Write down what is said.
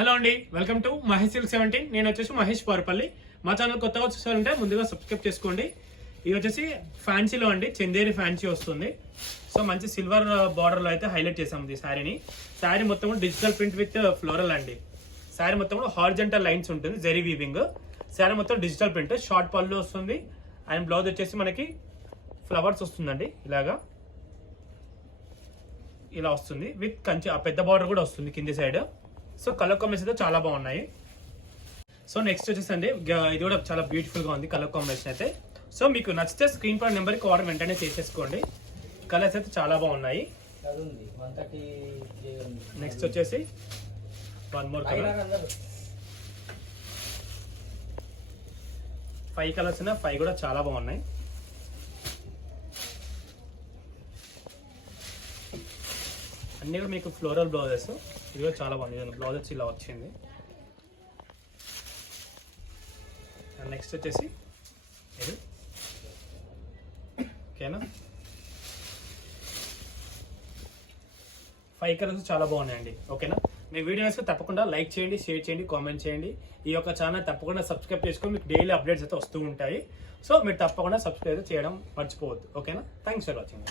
Hello అండి, welcome to Mahesh silk 17. నేను వచ్చేసి మహేష్ పార్పల్లి. మా ఛానల్ కొత్తగా చూసారంటే ముందుగా సబ్స్క్రైబ్ చేసుకోండి. ఇది వచ్చేసి ఫ్యాన్సీలో అండి, చందేరి ఫ్యాన్సీ వస్తుంది. సో మంచి సిల్వర్ బార్డర్లో అయితే హైలైట్ చేసాం ఈ శారీని. శారీ మొత్తం డిజిటల్ ప్రింట్ విత్ ఫ్లోరల్ అండి. శారీ మొత్తం హారిజంటల్ లైన్స్ ఉంటుంది, జెరీ వీవింగ్. శారీ మొత్తం డిజిటల్ ప్రింట్, షార్ట్ పళ్ళు వస్తుంది. అండ్ బ్లౌజ్ వచ్చేసి మనకి ఫ్లవర్స్ వస్తుందండి, ఇలాగా ఇలా వస్తుంది విత్ కంచి. ఆ పెద్ద బార్డర్ కూడా వస్తుంది కింది సైడ్. సో కలర్ కాంబినేషన్ అయితే చాలా బాగున్నాయి. సో నెక్స్ట్ వచ్చేసి అండి, ఇది కూడా చాలా బ్యూటిఫుల్ గా ఉంది కలర్ కాంబినేషన్ అయితే. సో మీకు నచ్చితే స్క్రీన్ పై నెంబర్కి ఆర్డర్ వెంటనే చేసేసుకోండి. కలర్స్ అయితే చాలా బాగున్నాయి. నెక్స్ట్ వచ్చేసి వన్ మోర్ కలర్. 5 కలర్స్ ఉన్నాయి, 5 కూడా చాలా బాగున్నాయి. అన్ని కూడా మీకు ఫ్లోరల్ బ్లౌజెస్. ఇది కూడా చాలా బాగుంది, బ్లౌజ్ వచ్చి ఇలా వచ్చింది. నెక్స్ట్ వచ్చేసి ఇది ఓకేనా. 5 కలర్స్ చాలా బాగున్నాయండి. ఓకేనా, మీ వీడియోస్ తప్పకుండా లైక్ చేయండి, షేర్ చేయండి, కామెంట్ చేయండి. ఈ యొక్క ఛానల్ తప్పకుండా సబ్స్క్రైబ్ చేసుకొని మీకు డైలీ అప్డేట్స్ అయితే వస్తూ ఉంటాయి. సో మీరు తప్పకుండా సబ్స్క్రైబ్ చేయడం మర్చిపోవద్దు. ఓకేనా, థ్యాంక్స్ ఫర్ వాచింగ్.